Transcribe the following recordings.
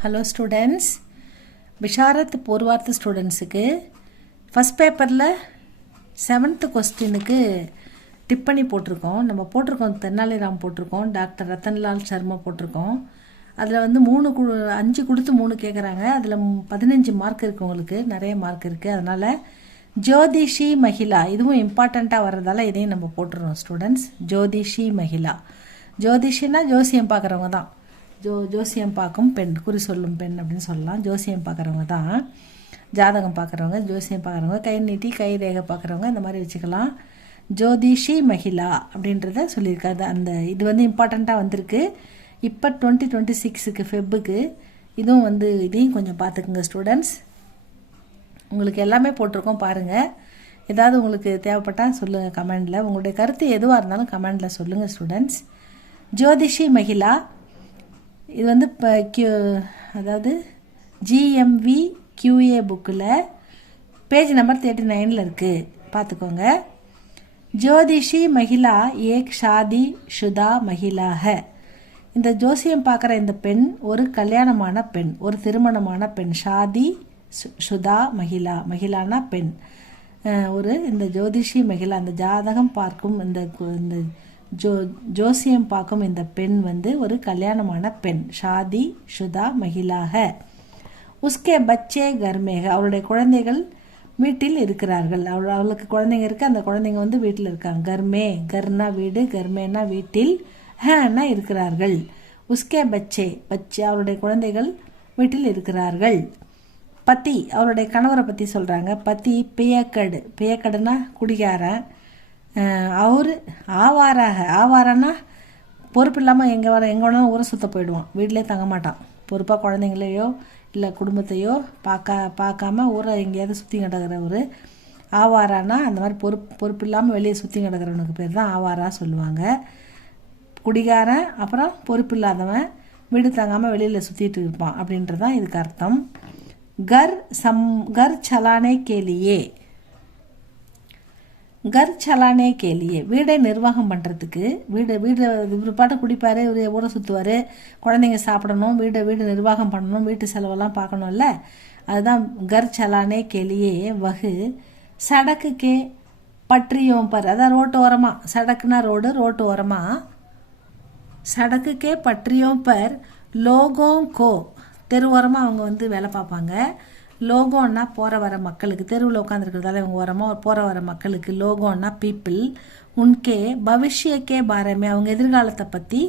Hello students, Bisharat பூர்வார்த்த ஸ்டூடெண்ட்ஸுக்கு first பேப்பரில் 7th கொஸ்டினுக்கு டிப்பணி போட்டிருக்கோம். நம்ம போட்டிருக்கோம் தென்னாலிராம் போட்டிருக்கோம், டாக்டர் ரத்தன்லால் சர்மா போட்டிருக்கோம். அதில் வந்து 5 கொடுத்து 3 கேட்குறாங்க. அதில் 15 மார்க் இருக்குது, உங்களுக்கு நிறைய மார்க் இருக்குது. அதனால் ஜோதிஷி மகிழா இதுவும் இம்பார்ட்டண்ட்டாக வர்றதால இதையும் நம்ம போட்டுருவோம் ஸ்டூடெண்ட்ஸ். ஜோதிஷி மகிழா, ஜோதிஷின்னா ஜோசியம் பார்க்குறவங்க தான். ஜோசியம் பார்க்கும் பெண், குறி சொல்லும் பெண் அப்படின்னு சொல்லலாம். ஜோசியம் பார்க்குறவங்க தான், ஜாதகம் பார்க்குறவங்க, ஜோசியம் பார்க்குறவங்க, கை நீட்டி கை ரேகை பார்க்குறவங்க, இந்த மாதிரி வச்சுக்கலாம். ஜோதிஷி மகிழா அப்படின்றத சொல்லியிருக்காது. அந்த இது வந்து இம்பார்ட்டண்ட்டாக வந்திருக்கு இப்போ 2026க்கு ஃபெப்புக்கு. இதுவும் வந்து இதையும் கொஞ்சம் பார்த்துக்குங்க ஸ்டூடெண்ட்ஸ். உங்களுக்கு எல்லாமே போட்டிருக்கோம் பாருங்கள். ஏதாவது உங்களுக்கு தேவைப்பட்டால் சொல்லுங்கள் கமெண்டில். உங்களுடைய கருத்து எதுவாக இருந்தாலும் கமெண்டில் சொல்லுங்கள் ஸ்டூடெண்ட்ஸ். ஜோதிஷி மகிழா இது வந்து இப்போ அதாவது ஜிஎம்வி QA புக்கில் பேஜ் நம்பர் 39 இருக்குது, பார்த்துக்கோங்க. ஜோதிஷி மகிழா ஏக் ஷாதி ஷுதா மகிழா ஹை. இந்த ஜோசியம் பார்க்குற இந்த பெண் ஒரு கல்யாணமான பெண், ஒரு திருமணமான பெண். ஷாதி ஷுதா மகிழா, மகிழானா பெண். இந்த ஜோதிஷி மகிழா, அந்த ஜாதகம் பார்க்கும் இந்த ஜோசியம் பார்க்கும் இந்த பெண் வந்து ஒரு கல்யாணமான பெண். ஷாதி ஷுதா மகிழா ஹை. உஸ்கே பச்சே கர்மேக, அவளுடைய குழந்தைகள் வீட்டில் இருக்கிறார்கள். அவளுக்கு குழந்தைங்க இருக்குது, அந்த குழந்தைங்க வந்து வீட்டில் இருக்காங்க. கர்மே, கர்னா வீடு, கர்மேனா வீட்டில், ஹேனா இருக்கிறார்கள். உஸ்கே பச்சே, அவளுடைய குழந்தைகள் வீட்டில் இருக்கிறார்கள். பத்தி, அவருடைய கணவரை பற்றி சொல்கிறாங்க. பத்தி பியக்கடு, பியக்கடுனா குடிகாரன். அவர் ஆவாரானா பொறுப்பு இல்லாமல் எங்கே வேணாலும் ஊரை சுற்ற போயிடுவான், வீட்டிலே தங்க மாட்டான். பொறுப்பாக குழந்தைங்களையோ இல்லை குடும்பத்தையோ பார்க்காம ஊரை எங்கேயாவது சுற்றி கிடக்கிறவர் ஆவாரானா, அந்த மாதிரி பொறுப்பு இல்லாமல் வெளியே சுற்றி கிடக்கிறவனுக்கு பேர் தான் ஆவாரா சொல்லுவாங்க. குடிகாரன், அப்புறம் பொறுப்பு இல்லாதவன், வீடு தங்காமல் வெளியில் சுற்றிட்டு இருப்பான் அப்படின்றது தான் இதுக்கு அர்த்தம். கர் சலானே கேலியே, கர் சலானே கேலியே, வீடை நிர்வாகம் பண்ணுறதுக்கு. வீடு பாட்டு குடிப்பார், ஊரை சுற்றுவார், குழந்தைங்க சாப்பிடணும், வீடு நிர்வாகம் பண்ணணும், வீட்டு செலவெல்லாம் பார்க்கணும்ல, அதுதான் கர் சலானே கேலியே. வகு சடக்குக்கே பற்றியோம் பர், அதான் ரோட்டு ஓரமாக, சடக்குனா ரோடு, ரோட்டு ஓரமாக. சடக்குக்கே பற்றியோம் பர் லோகோம் கோ, தெருவோரமாக அவங்க வந்து வேலை பார்ப்பாங்க. லோகோன்னா போகிற வர மக்களுக்கு, தெருவில் உட்காந்துருக்கிறதால இவங்க ஓரமாக போகிற வர மக்களுக்கு. லோகோன்னா பீப்புள். உன்கே பவிஷ்யக்கே பாரமே, அவங்க எதிர்காலத்தை பற்றி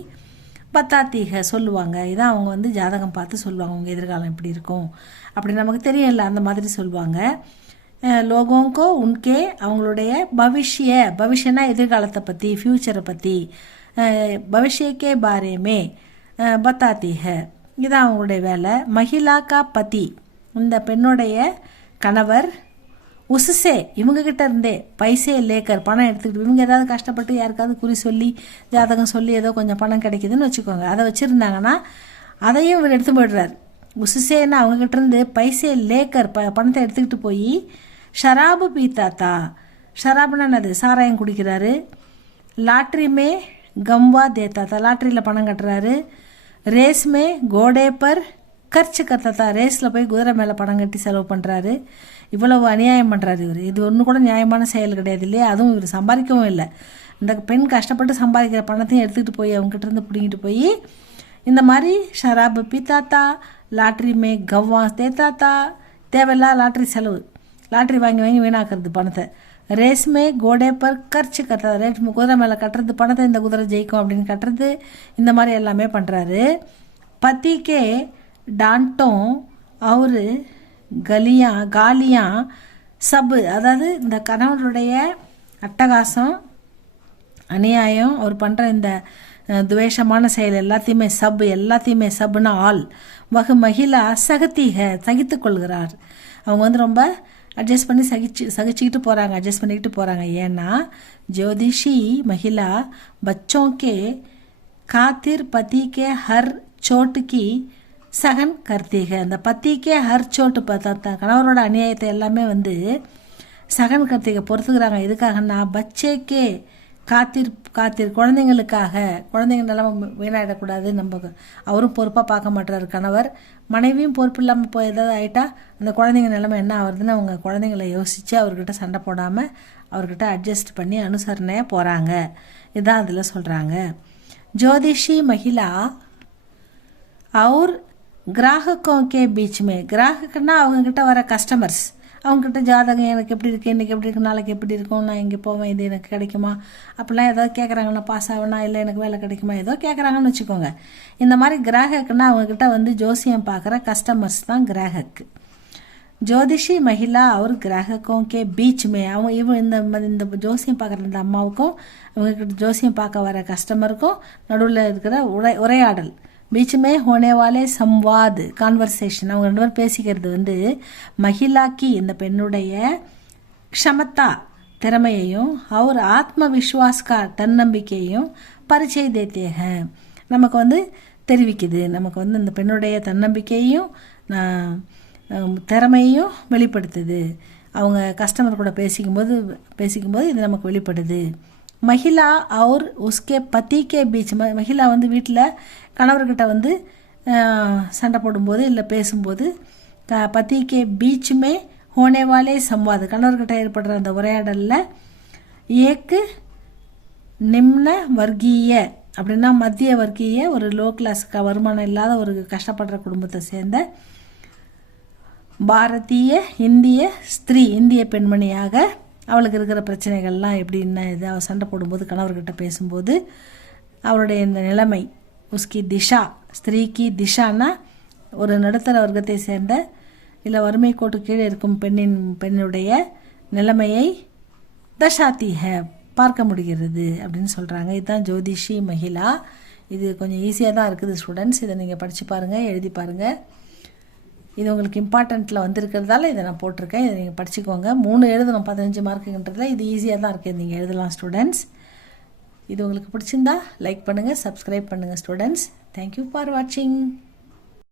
பத்தாத்தீக சொல்லுவாங்க. இதான் அவங்க வந்து ஜாதகம் பார்த்து சொல்லுவாங்க, அவங்க எதிர்காலம் எப்படி இருக்கும் அப்படி நமக்கு தெரியல, அந்த மாதிரி சொல்லுவாங்க. லோகோங்கோ உன்கே, அவங்களுடைய பவிஷ்யனா எதிர்காலத்தை பற்றி, ஃப்யூச்சரை பற்றி. பவிஷ்யக்கே பாரேமே பத்தாத்தீக, இதான் அவங்களுடைய வேலை. மகிழாக்கா பதி, இந்த பெண்ணுடைய கணவர். உசுசே, இவங்ககிட்ட இருந்தே பைசே லேக்கர், பணம் எடுத்துக்கிட்டு, இவங்க ஏதாவது கஷ்டப்பட்டு யாருக்காவது குறி சொல்லி ஜாதகம் சொல்லி ஏதோ கொஞ்சம் பணம் கிடைக்குதுன்னு வச்சுக்கோங்க, அதை வச்சுருந்தாங்கன்னா அதையும் இவர் எடுத்து போய்டுறார். உசுசேன்னா அவங்ககிட்ட இருந்து பைசே லேக்கர், பணத்தை எடுத்துக்கிட்டு போய் ஷராபு பீத்தாத்தா, ஷராபுன்னா என்னது, சாராயம் குடிக்கிறாரு. லாட்ரிமே கம்வா தேத்தாத்தா, லாட்ரியில் பணம் கட்டுறாரு. ரேஸ்மே கோடே பர் கர்ச்சு கத்தத்தா, ரேஸில் போய் குதிரை மேலே பணம் கட்டி செலவு பண்ணுறாரு. இவ்வளவு அநியாயம் பண்ணுறாரு இவர். இது ஒன்று கூட நியாயமான செயல் கிடையாது இல்லையா? அதுவும் இவர் சம்பாதிக்கவும் இல்லை. இந்த பெண் கஷ்டப்பட்டு சம்பாதிக்கிற பணத்தையும் எடுத்துக்கிட்டு போய் அவங்ககிட்ட இருந்து பிடிங்கிட்டு போய் இந்த மாதிரி ஷராபு பீத்தாத்தா, லாட்ரி மே கவ்வா தேத்தாத்தா, தேவையில்லா லாட்ரி செலவு, லாட்ரி வாங்கி வீணாக்குறது பணத்தை. ரேஸ்மே கோடே பர் கர்ச்சு கட்டுறது, ரேட் குதிரை மேலே கட்டுறது, பணத்தை இந்த குதிரை ஜெயிக்கும் அப்படின்னு கட்டுறது, இந்த மாதிரி எல்லாமே பண்ணுறாரு. பத்திக்கே டான்ட்டோம் அவர் காலியாம் சப்பு, அதாவது இந்த கணவனுடைய அட்டகாசம், அநியாயம், அவர் பண்ணுற இந்த துவேஷமான செயல் எல்லாத்தையுமே சப்புனா ஆள். வகு மகிழா சகத்தீக, சகித்து கொள்கிறார். அவங்க வந்து ரொம்ப அட்ஜஸ்ட் பண்ணி சகிச்சுக்கிட்டு போகிறாங்க. ஏன்னா ஜோதிஷி மகிழா பச்சோக்கே காத்திர் பத்திக்கே ஹர் சோட்டுக்கு சகன் கர்த்தீக, அந்த பத்திக்கே ஹர் சோட்டு பார்த்தா கணவரோட அநியாயத்தை எல்லாமே வந்து சகன் கர்த்திகை பொறுத்துக்கிறாங்க. எதுக்காகன்னா பச்சேக்கே காத்தீர் குழந்தைங்க நிலமை வீணாயிடக்கூடாது. நம்ம அவரும் பொறுப்பாக பார்க்க மாட்டார் கணவர். மனைவியும் பொறுப்பு இல்லாமல் போய் ஏதாவது ஆகிட்டா அந்த குழந்தைங்க நிலைமை என்ன ஆகுதுன்னு அவங்க குழந்தைங்கள யோசித்து அவர்கிட்ட சண்டை போடாமல் அவர்கிட்ட அட்ஜஸ்ட் பண்ணி அனுசரணையாக போகிறாங்க. இதுதான் அதில் சொல்கிறாங்க. ஜோதிஷி மகிழா और ग्राहकों के बीच में, கிராஹக்குன்னா அவங்கக்கிட்ட வர கஸ்டமர்ஸ், அவங்ககிட்ட ஜாதகம் எனக்கு எப்படி இருக்குது, இன்றைக்கி எப்படி இருக்குது, நாளைக்கு எப்படி இருக்கும், நான் இங்கே போவேன், இது எனக்கு கிடைக்குமா, அப்படிலாம் ஏதாவது கேட்குறாங்கன்னா பாஸ் ஆகணும், இல்லை எனக்கு வேலை கிடைக்குமா, ஏதோ கேட்குறாங்கன்னு வச்சுக்கோங்க. இந்த மாதிரி கிராஹக்குன்னா அவங்கக்கிட்ட வந்து ஜோசியம் பார்க்குற கஸ்டமர்ஸ் தான் கிராஹக்கு. ஜோதிஷி மகிழா அவர் கிராஹக்கோங்கே பீச்மே, அவங்க இந்த ஜோசியம் பார்க்குற இந்த அம்மாவுக்கும் அவங்கக்கிட்ட ஜோசியம் பார்க்க வர கஸ்டமருக்கும் நடுவில் இருக்கிற உரையாடல், बीच में होने वाले संवाद கான்வர்சேஷன், அவங்க 2 பேரும் பேசிக்கிறது வந்து மகிழாக்கி இந்த பெண்ணுடைய க்ஷமதா திறமையையும் அவர் ஆத்ம விஸ்வாஸ்கா தன்னம்பிக்கையையும் பரிச்சை தேத்தேக நமக்கு வந்து தெரிவிக்குது. நமக்கு வந்து இந்த பெண்ணுடைய தன்னம்பிக்கையையும் திறமையையும் வெளிப்படுத்துது. அவங்க கஸ்டமர் கூட பேசிக்கும்போது இது நமக்கு வெளிப்படுது. மகிழா और उसके पति के बीच, மகிழா வந்து வீட்டில் கணவர்கிட்ட வந்து சண்டை போடும்போது இல்லை பேசும்போது पति के बीच में होने वाले संवाद, கணவர்கிட்ட ஏற்படுற அந்த உரையாடலில் ஏக்கு நிம்ன வர்க்கீய அப்படின்னா மத்திய வர்க்கீய ஒரு லோ கிளாஸ் வருமானம் இல்லாத ஒரு கஷ்டப்படுற குடும்பத்தை சேர்ந்த பாரதிய இந்திய ஸ்திரீ, இந்திய பெண்மணியாக அவளுக்கு இருக்கிற பிரச்சனைகள்லாம் எப்படின்னா இது அவள் சண்டை போடும்போது கணவர்கிட்ட பேசும்போது அவளுடைய இந்த நிலைமை உஸ்கி திஷா, ஸ்திரீக்கு திஷான்னா ஒரு நடுத்தர வர்க்கத்தை சேர்ந்த இல்லை வறுமை கோட்டு கீழே இருக்கும் பெண்ணுடைய நிலைமையை தஷாத்தி பார்க்க முடிகிறது அப்படின்னு சொல்கிறாங்க. இதுதான் ஜோதிஷி மகிழா. இது கொஞ்சம் ஈஸியாக தான் இருக்குது ஸ்டூடெண்ட்ஸ். இதை நீங்கள் படித்து பாருங்கள், எழுதி பாருங்கள். இது உங்களுக்கு இம்பார்ட்டண்ட்டில் வந்திருக்கிறதால இதை நான் போட்டிருக்கேன். இதை நீங்கள் படிச்சுக்கோங்க. 3 எழுதணும் 15 மார்க்குன்றதில் இது ஈஸியாக தான் இருக்குது, நீங்கள் எழுதலாம் ஸ்டூடெண்ட்ஸ். இது உங்களுக்கு பிடிச்சிருந்தா லைக் பண்ணுங்கள், சப்ஸ்கிரைப் பண்ணுங்கள் ஸ்டூடெண்ட்ஸ். தேங்க்யூ ஃபார் வாட்சிங்.